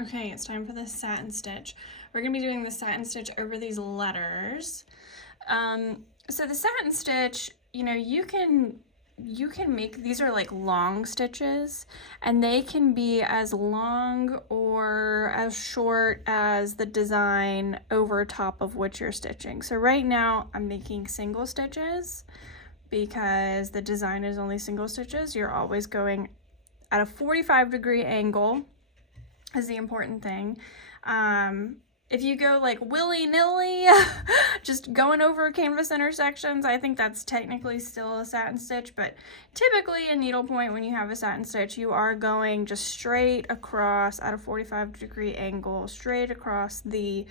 Okay, it's time for the satin stitch. We're going to be doing the satin stitch over these letters. So the satin stitch, you can make, these are like long stitches, and they can be as long or as short as the design over top of which you're stitching. So right now I'm making single stitches because the design is only single stitches. You're always going at a 45-degree angle is the important thing. If you go like willy-nilly, just going over canvas intersections, I think that's technically still a satin stitch, but typically in needlepoint, when you have a satin stitch, you are going just straight across at a 45-degree angle, straight across the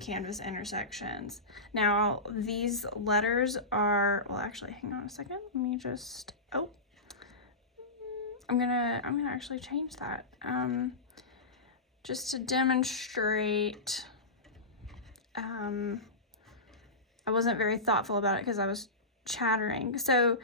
canvas intersections. Now, these letters are, well, actually, hang on a second. Let me just, I'm gonna actually change that. Just to demonstrate, I wasn't very thoughtful about it because I was chattering. So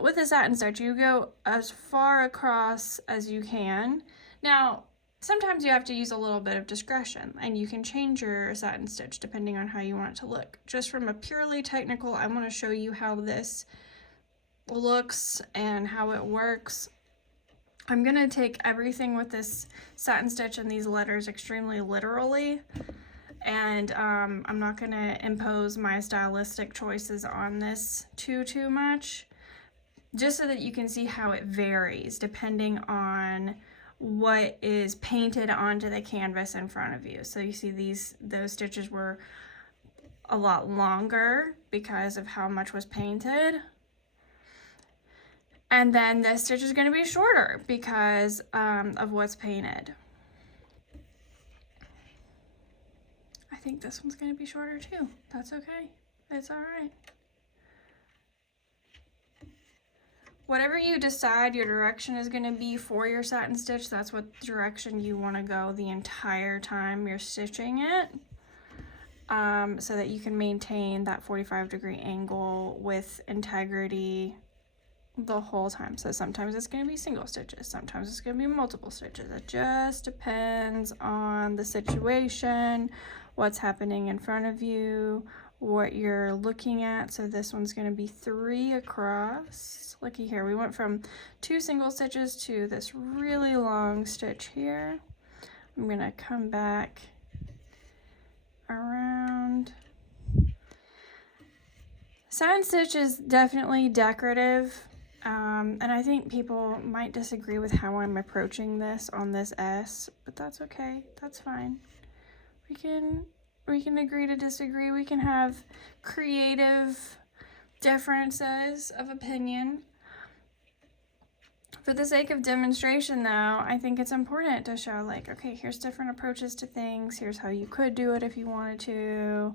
with the satin stitch, you go as far across as you can. Now, sometimes you have to use a little bit of discretion, and you can change your satin stitch depending on how you want it to look. Just from a purely technical, I want to show you how this looks and how it works. I'm going to take everything with this satin stitch and these letters extremely literally, and I'm not going to impose my stylistic choices on this too much, just so that you can see how it varies depending on what is painted onto the canvas in front of you. So you see those stitches were a lot longer because of how much was painted. And then this stitch is going to be shorter because of what's painted. I think this one's going to be shorter too. That's okay. It's all right. Whatever you decide your direction is going to be for your satin stitch, that's what direction you want to go the entire time you're stitching it, so that you can maintain that 45-degree angle with integrity the whole time. So sometimes it's going to be single stitches, sometimes it's going to be multiple stitches. It just depends on the situation, what's happening in front of you, what you're looking at. So this one's going to be 3 across. Looky here, we went from 2 single stitches to this really long stitch here. I'm going to come back around. Satin stitch is definitely decorative. And I think people might disagree with how I'm approaching this on this S, but that's okay. That's fine. We can agree to disagree. We can have creative differences of opinion. For the sake of demonstration, though, I think it's important to show, like, okay, here's different approaches to things. Here's how you could do it if you wanted to.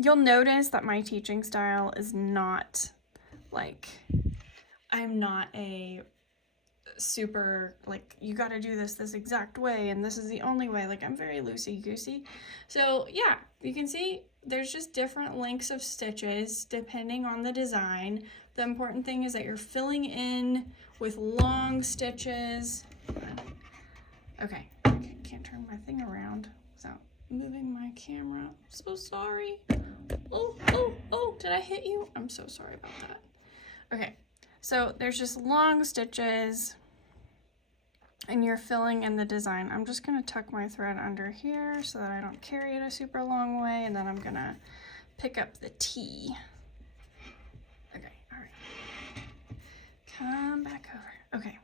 You'll notice that my teaching style is not like, I'm not a super, like, you got to do this exact way and this is the only way. Like, I'm very loosey-goosey. So yeah, you can see there's just different lengths of stitches depending on the design. The important thing is that you're filling in with long stitches. Okay, I can't turn my thing around without moving my camera. I'm so sorry. Oh, did I hit you? I'm so sorry about that. Okay, so there's just long stitches and you're filling in the design. I'm just going to tuck my thread under here so that I don't carry it a super long way, and then I'm going to pick up the T. Okay, all right. Come back over. Okay.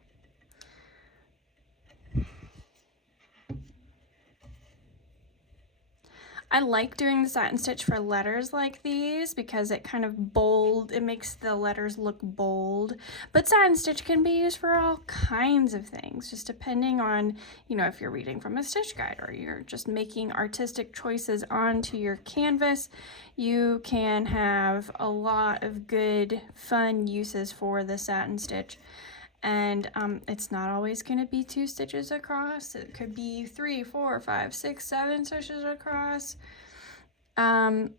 I like doing the satin stitch for letters like these because it kind of it makes the letters look bold. But satin stitch can be used for all kinds of things, just depending on, if you're reading from a stitch guide or you're just making artistic choices onto your canvas. You can have a lot of good, fun uses for the satin stitch. And it's not always going to be 2 stitches across. It could be 3, 4, 5, 6, 7 stitches across. I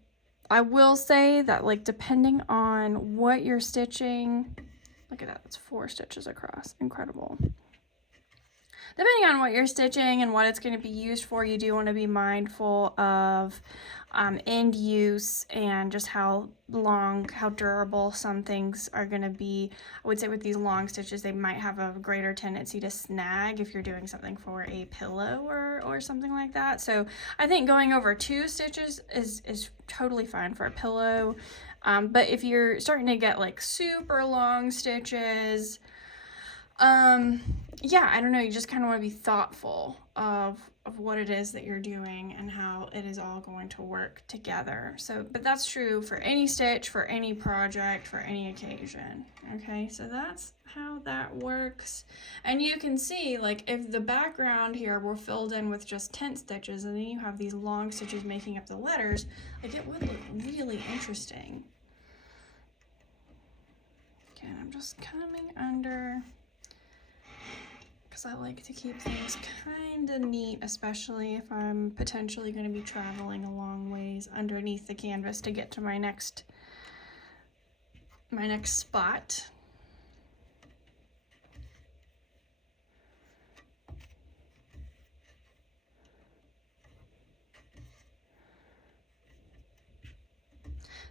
will say that, like, depending on what you're stitching, look at that, that's 4 stitches across. Incredible. depending on what you're stitching and what it's going to be used for, you do want to be mindful of end use and just how durable some things are going to be. I would say with these long stitches, they might have a greater tendency to snag if you're doing something for a pillow or something like that. So I think going over 2 stitches is totally fine for a pillow. But if you're starting to get like super long stitches, yeah, I don't know, you just kind of want to be thoughtful of what it is that you're doing and how it is all going to work together. So, but that's true for any stitch, for any project, for any occasion. Okay, so that's how that works. And you can see, like, if the background here were filled in with just tent stitches and then you have these long stitches making up the letters, like, it would look really interesting. Again, I'm just coming under, because I like to keep things kind of neat, especially if I'm potentially going to be traveling a long ways underneath the canvas to get to my next spot.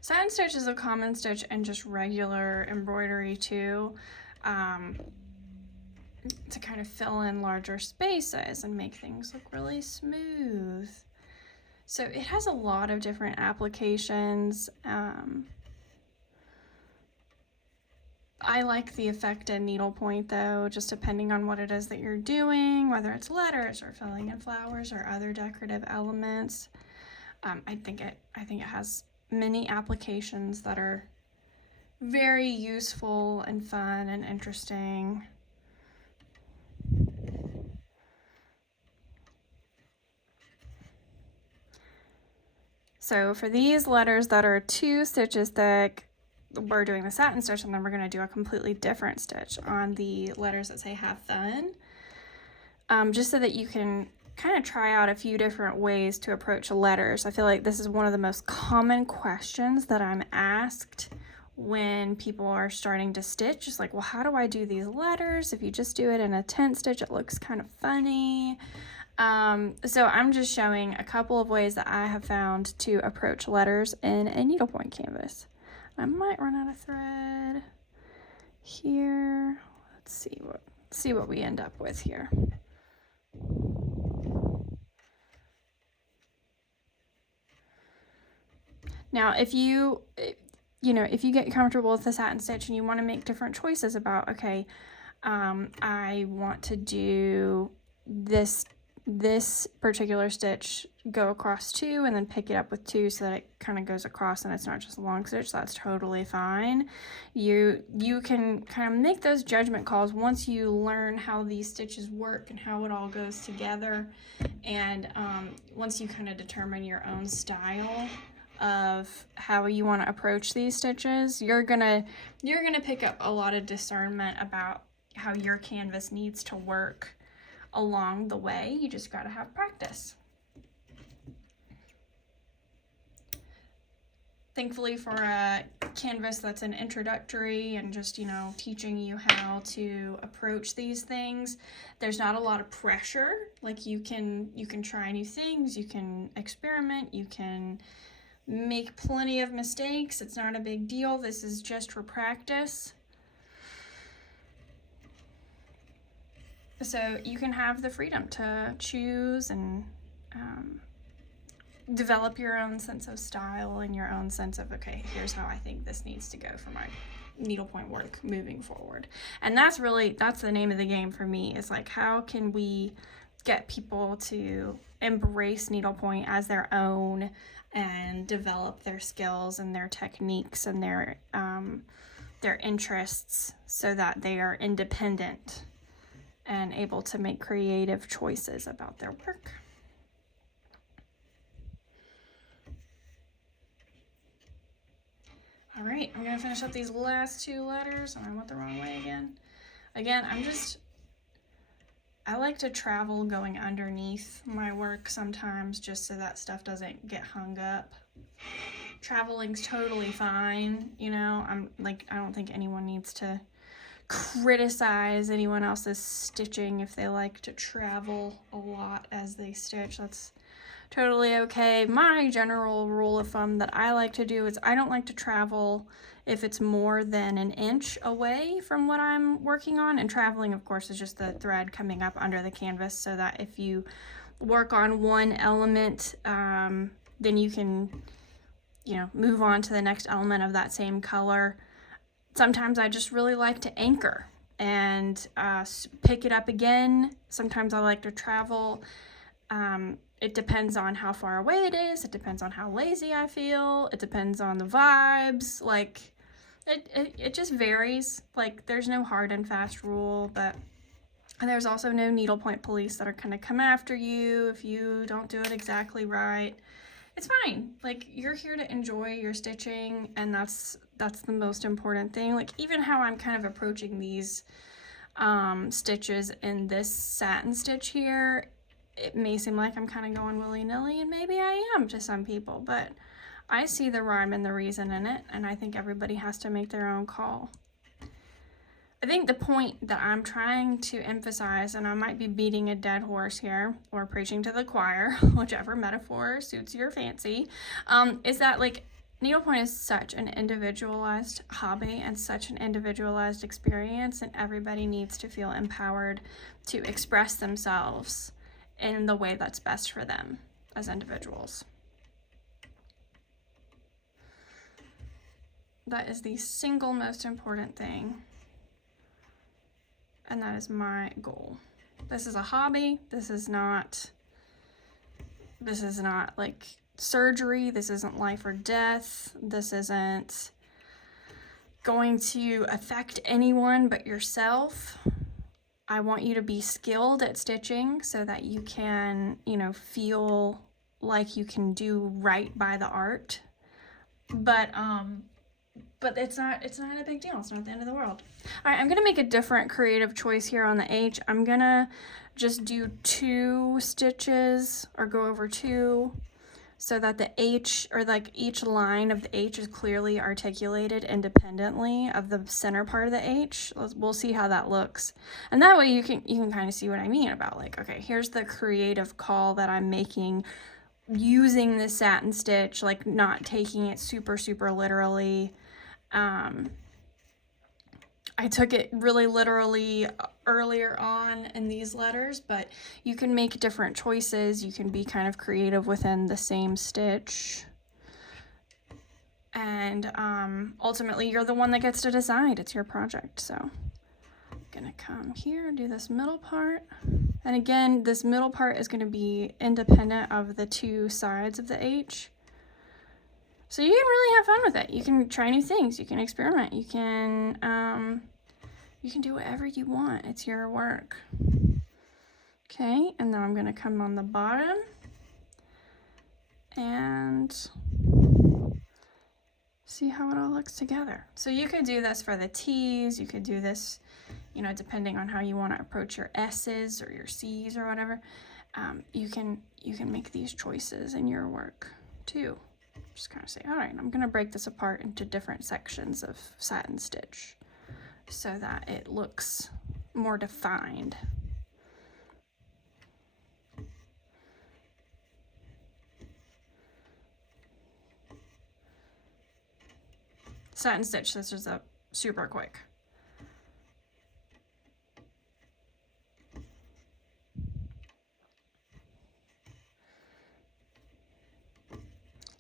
Satin stitch is a common stitch and just regular embroidery too, to kind of fill in larger spaces and make things look really smooth. So it has a lot of different applications. I like the effect in needlepoint though, just depending on what it is that you're doing, whether it's letters or filling in flowers or other decorative elements. I think it has many applications that are very useful and fun and interesting. So for these letters that are 2 stitches thick, we're doing the satin stitch, and then we're going to do a completely different stitch on the letters that say have fun, just so that you can kind of try out a few different ways to approach letters. I feel like this is one of the most common questions that I'm asked when people are starting to stitch. It's like, well, how do I do these letters? If you just do it in a tent stitch, it looks kind of funny. So I'm just showing a couple of ways that I have found to approach letters in a needlepoint canvas. I might run out of thread here. Let's see what we end up with here. Now, if you get comfortable with the satin stitch and you want to make different choices about, okay, I want to do this particular stitch go across 2 and then pick it up with 2 so that it kind of goes across and it's not just a long stitch, that's totally fine. You can kind of make those judgment calls once you learn how these stitches work and how it all goes together, and once you kind of determine your own style of how you want to approach these stitches, you're gonna pick up a lot of discernment about how your canvas needs to work along the way. You just got to have practice. Thankfully, for a canvas that's an introductory and just, teaching you how to approach these things, there's not a lot of pressure. Like, you can try new things, you can experiment, you can make plenty of mistakes. It's not a big deal. This is just for practice. So you can have the freedom to choose and develop your own sense of style and your own sense of, okay, here's how I think this needs to go for my needlepoint work moving forward. And that's the name of the game for me, is like, how can we get people to embrace needlepoint as their own and develop their skills and their techniques and their interests so that they are independent and able to make creative choices about their work. All right, I'm gonna finish up these last 2 letters, and I went the wrong way again. Again, I like to travel going underneath my work sometimes, just so that stuff doesn't get hung up. Traveling's totally fine, I don't think anyone needs to criticize anyone else's stitching if they like to travel a lot as they stitch. That's totally okay. My general rule of thumb that I like to do is I don't like to travel if it's more than an inch away from what I'm working on. And traveling, of course, is just the thread coming up under the canvas, so that if you work on one element, then you can, you know, move on to the next element of that same color. Sometimes I just really like to anchor and pick it up again. Sometimes I like to travel. It depends on how far away it is. It depends on how lazy I feel. It depends on the vibes. Like, it just varies. Like, there's no hard and fast rule, but there's also no needlepoint police that are gonna come after you if you don't do it exactly right. It's fine. Like, you're here to enjoy your stitching, and that's the most important thing. Like, even how I'm kind of approaching these stitches in this satin stitch here, it may seem like I'm kind of going willy-nilly, and maybe I am to some people, but I see the rhyme and the reason in it, and I think everybody has to make their own call. I think the point that I'm trying to emphasize, and I might be beating a dead horse here, or preaching to the choir, whichever metaphor suits your fancy, is that, like, needlepoint is such an individualized hobby and such an individualized experience, and everybody needs to feel empowered to express themselves in the way that's best for them as individuals. That is the single most important thing, and that is my goal. This is a hobby. This is not like surgery. This isn't life or death. This isn't going to affect anyone but yourself. I want you to be skilled at stitching so that you can, you know, feel like you can do right by the art. But it's not a big deal. It's not the end of the world. All right, I'm gonna make a different creative choice here on the H. I'm gonna just do 2 stitches, or go over 2, so that the H, or like each line of the H, is clearly articulated independently of the center part of the H. We'll see how that looks. And that way you can kind of see what I mean about, like, okay, here's the creative call that I'm making using the satin stitch, like not taking it super, super literally. I took it really literally earlier on in these letters, but you can make different choices. You can be kind of creative within the same stitch. And ultimately, you're the one that gets to decide. It's your project. So I'm gonna come here, do this middle part. And again, this middle part is gonna be independent of the 2 sides of the H. So you can really have fun with it. You can try new things. You can experiment. You can do whatever you want. It's your work. Okay, and now I'm going to come on the bottom and see how it all looks together. So you could do this for the T's. You could do this, you know, depending on how you want to approach your S's or your C's or whatever. You can make these choices in your work too. Just kind of say, all right, I'm going to break this apart into different sections of satin stitch so that it looks more defined. Satin stitch, this is a super quick.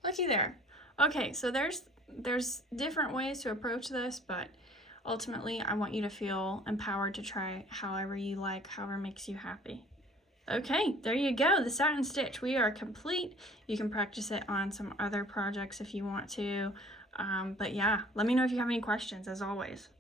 Looky there. Okay, so there's different ways to approach this, but ultimately I want you to feel empowered to try however you like, however makes you happy. Okay, there you go, the satin stitch. We are complete. You can practice it on some other projects if you want to. But yeah, let me know if you have any questions, as always.